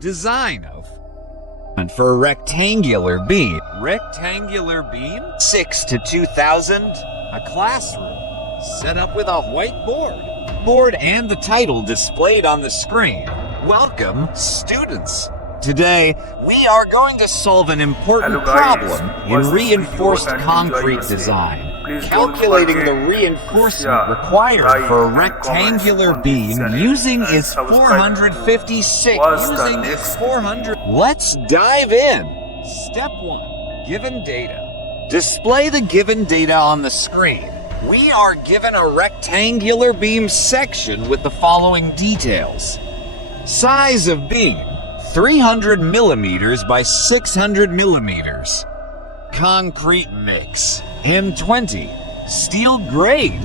Design of. And for a rectangular beam. Rectangular beam? 6 to 2000. A classroom. Set up with a whiteboard. Board and the title displayed on the screen. Welcome, students. Today, we are going to solve an important problem in reinforced concrete design. Calculating the reinforcement required for a rectangular beam using is 456. Let's dive in. Step 1. Given data. Display the given data on the screen. We are given a rectangular beam section with the following details. Size of beam, 300 millimeters by 600 millimeters. Concrete mix, M20. Steel grade,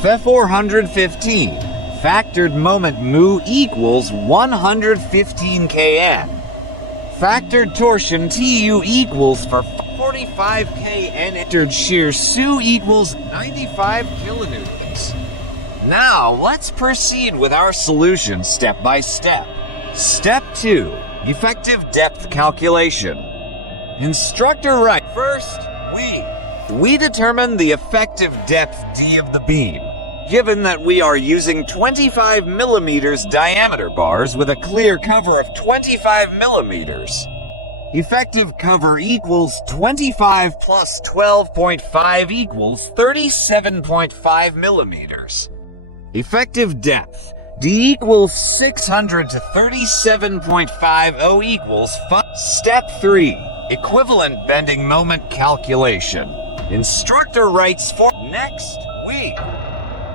Fe415. Factored moment mu equals 115 kN. Factored torsion TU equals for 45 kN. Entered shear SU equals 95 kilonewtons. Now, let's proceed with our solution step by step. Step 2. Effective depth calculation. Instructor right. First, we determine the effective depth D of the beam, given that we are using 25 millimeters diameter bars with a clear cover of 25 millimeters. Effective cover equals 25 plus 12.5 equals 37.5 millimeters. Effective depth D equals 600 to 37.50 equals 5. Step 3. Equivalent bending moment calculation. Instructor writes for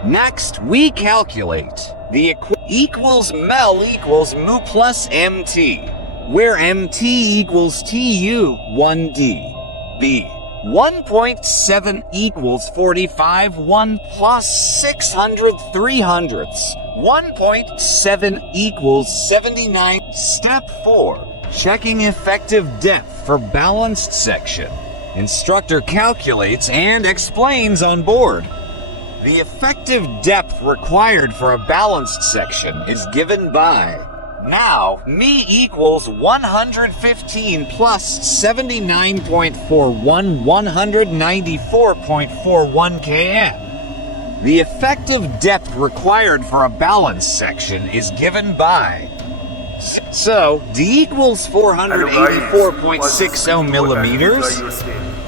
Next, we calculate the equals MEL equals mu plus MT, where MT equals TU 1D. B. 1.7 equals 45, 1 plus 600 300ths. 1.7 equals 79. Step 4. Checking effective depth for balanced section. Instructor calculates and explains on board. The effective depth required for a balanced section is given by. Now, me equals 115 plus 79.41, 194.41 kN. The effective depth required for a balanced section is given by. So, D equals 484.60 millimeters.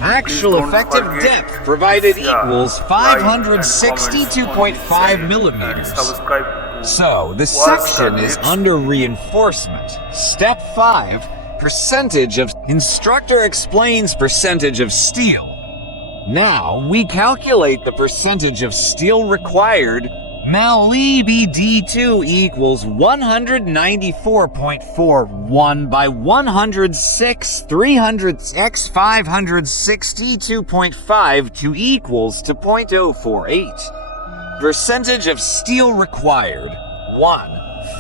Actual effective depth provided equals 562.5 millimeters. So, the section is under reinforcement. Step 5. Percentage of. Instructor explains percentage of steel. Now, we calculate the percentage of steel required. MEL-EBD2 equals 194.41 by 106 300ths x 562.5 to equals to 0.048. Percentage of steel required. 1.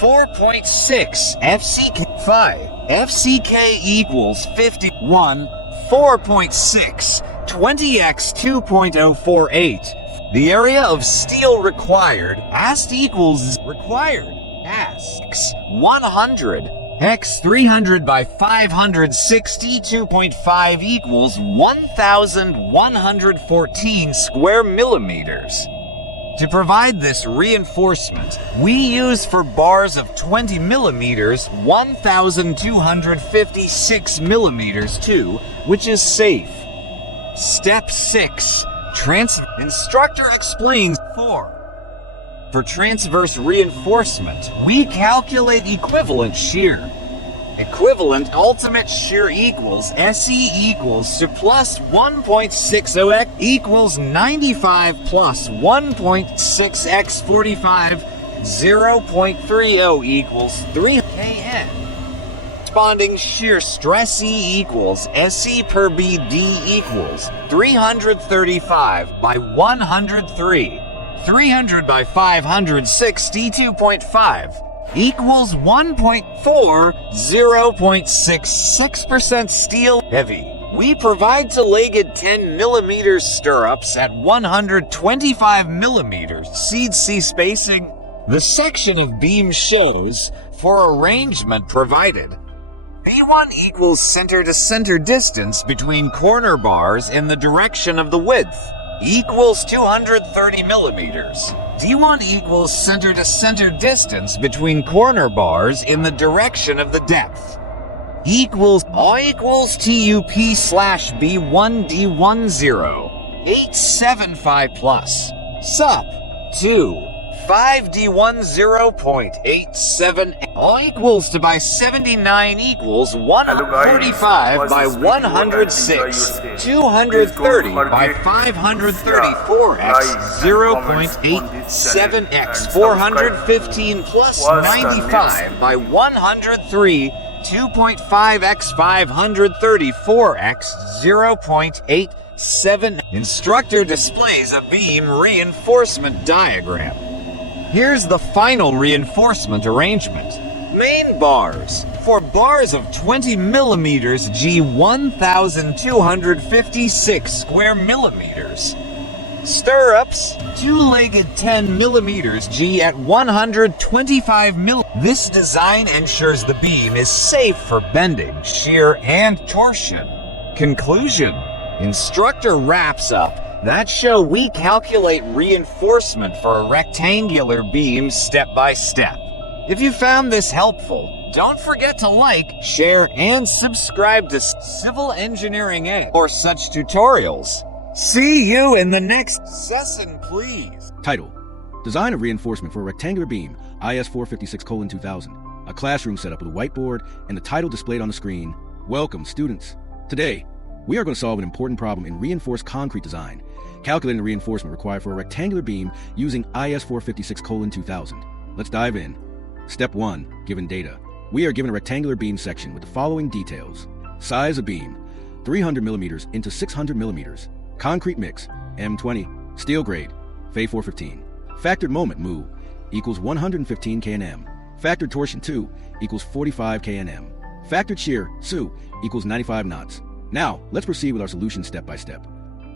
4.6 FCK. 5. FCK equals 51. 4.6 20x 2.048. The area of steel required, AST equals required, asks 100, x 300 by 562.5 equals 1,114 square millimeters. To provide this reinforcement, we use for bars of 20 millimeters, 1,256 millimeters too, which is safe. Step 6. Instructor explains 4. For transverse reinforcement, we calculate equivalent shear. Equivalent ultimate shear equals SE equals to plus 1.60x equals 95 plus 1.6x 45, 0.30 equals 3 kN. Corresponding shear stress E equals SE per BD equals 335 by 103. 300 by 562.5 equals 1.4, 0.66% steel heavy. We provide to legged 10 mm stirrups at 125 mm seed C spacing. The section of beam shows for arrangement provided. B1 equals center-to-center distance between corner bars in the direction of the width, equals 230 millimeters. D1 equals center-to-center distance between corner bars in the direction of the depth, equals TUP slash B1 D10 875 plus. Sup 2 5D10.87 all equals to by 79 equals 145 by 106 230 by 534x 0.87x 415 plus 95 by 103 2.5x 534x 0.87. Instructor displays a beam reinforcement diagram. Here's the final reinforcement arrangement. Main bars. For bars of 20 millimeters G 1,256 square millimeters. Stirrups, two-legged 10 millimeters G at 125 mil. This design ensures the beam is safe for bending, shear, and torsion. Conclusion. Instructor wraps up. That show we calculate reinforcement for a rectangular beam step by step. If you found this helpful, don't forget to like, share, and subscribe to Civil Engineering A for such tutorials. See you in the next session, please. Title: Design of Reinforcement for a Rectangular Beam, IS 456:2000. A classroom setup with a whiteboard and the title displayed on the screen. Welcome, students. Today, we are going to solve an important problem in reinforced concrete design, calculating the reinforcement required for a rectangular beam using IS 456:2000. Let's dive in. Step 1. Given data. We are given a rectangular beam section with the following details. Size of beam, 300 millimeters into 600 millimeters. Concrete mix, M20. Steel grade, Fe 415. Factored moment, mu, equals 115 kN. Factored torsion, 2, equals 45 kN. Factored shear, SU, equals 95 knots. Now, let's proceed with our solution step by step.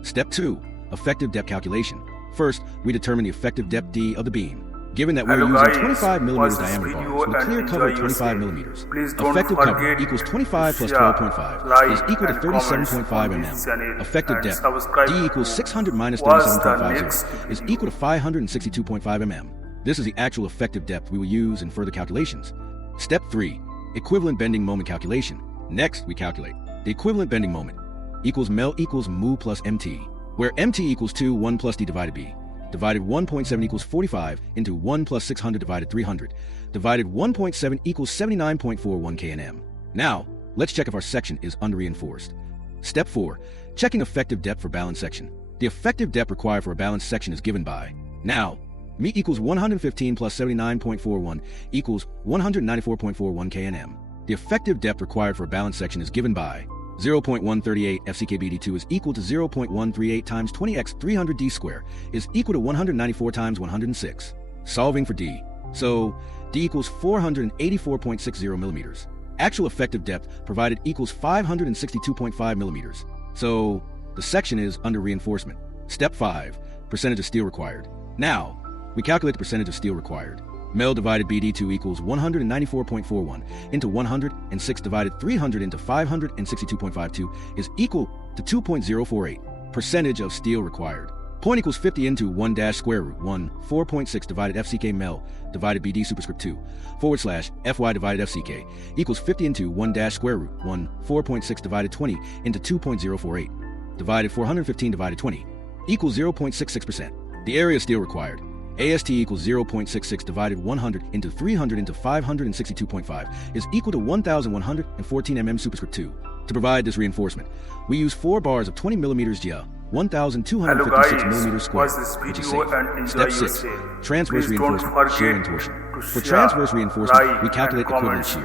Step 2. Effective depth calculation. First, we determine the effective depth D of the beam. Given that we are using 25 millimeter diameter bars with a clear cover of 25 millimeters, effective cover equals 25 plus 12.5 is equal to 37.5 mm. Effective depth, D equals 600 minus 37.50 is equal to 562.5 mm. This is the actual effective depth we will use in further calculations. Step 3. Equivalent bending moment calculation. Next, we calculate the equivalent bending moment equals mel equals mu plus mt, where mt equals 2 1 plus d divided b, divided 1.7 equals 45 into 1 plus 600 divided 300, divided 1.7 equals 79.41 kN. Now, let's check if our section is under-reinforced. Step 4. Checking effective depth for balanced section. The effective depth required for a balanced section is given by. Now, me equals 115 plus 79.41 equals 194.41 kN. The effective depth required for a balanced section is given by 0.138 FCKBD2 is equal to 0.138 times 20x 300d square is equal to 194 times 106. Solving for d. So, d equals 484.60 millimeters. Actual effective depth provided equals 562.5 millimeters. So, the section is under reinforcement. Step 5. Percentage of steel required. Now, we calculate the percentage of steel required. Mel divided BD2 equals 194.41 into 106 divided 300 into 562.52 is equal to 2.048. Percentage of steel required. Point equals 50 into 1 dash square root 1 4.6 divided FCK mel divided BD superscript 2 forward slash FY divided FCK equals 50 into 1 dash square root 1 4.6 divided 20 into 2.048 divided 415 divided 20 equals 0.66%. The area of steel required. AST equals 0.66 divided 100 into 300 into 562.5 is equal to 1,114 mm superscript 2. To provide this reinforcement, we use 4 bars of 20 millimeters GIA, 1,256 millimeters square, which is safe. Step 6. Transverse reinforcement, shear and torsion. For transverse reinforcement, we calculate equivalent shear.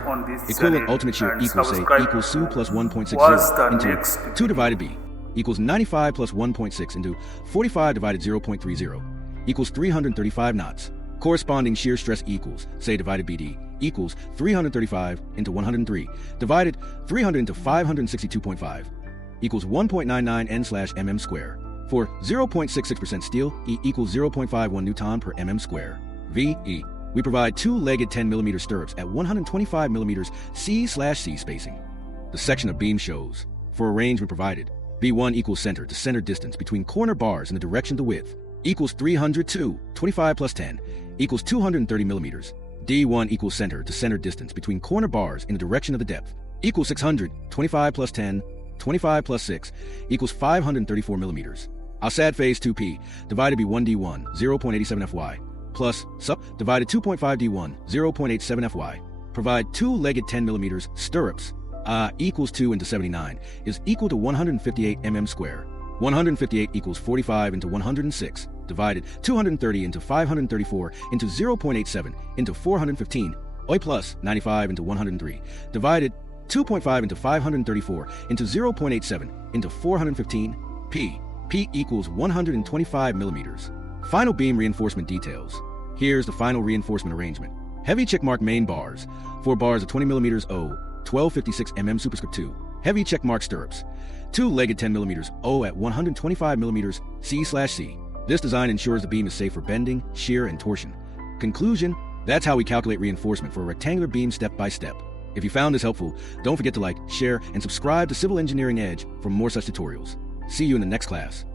Equivalent ultimate shear equals, say, equals SU plus 1.60 into 2 divided B equals 95 plus 1.6 into 45 divided 0.30 equals 335 knots. Corresponding shear stress equals, say divided BD, equals 335 into 103, divided 300 into 562.5, equals 1.99 n/mm square. For 0.66% steel, E equals 0.51 Newton per mm square. V, E. We provide two-legged 10mm stirrups at 125mm C/C spacing. The section of beam shows, for arrangement provided, B1 equals center to center distance between corner bars in the direction of the width, equals 302, 25 plus 10, equals 230mm. D1 equals center to center distance between corner bars in the direction of the depth, equals 600, 25 plus 10, 25 plus 6, equals 534mm. Our SAD phase 2P, divided by 1D1, 0.87 FY, plus sup, divided 2.5D1, 0.87 FY, provide two-legged 10mm stirrups, equals 2 into 79, is equal to 158 mm square. 158 equals 45 into 106, divided 230 into 534 into 0.87 into 415, oi plus 95 into 103, divided 2.5 into 534 into 0.87 into 415, P equals 125mm. Final beam reinforcement details. Here's the final reinforcement arrangement. Heavy checkmark main bars, 4 bars of 20mm O, 1256 mm superscript 2. Heavy checkmark stirrups, two-legged 10mm O at 125mm C/C. This design ensures the beam is safe for bending, shear, and torsion. Conclusion, that's how we calculate reinforcement for a rectangular beam step by step. If you found this helpful, don't forget to like, share, and subscribe to Civil Engineering Edge for more such tutorials. See you in the next class.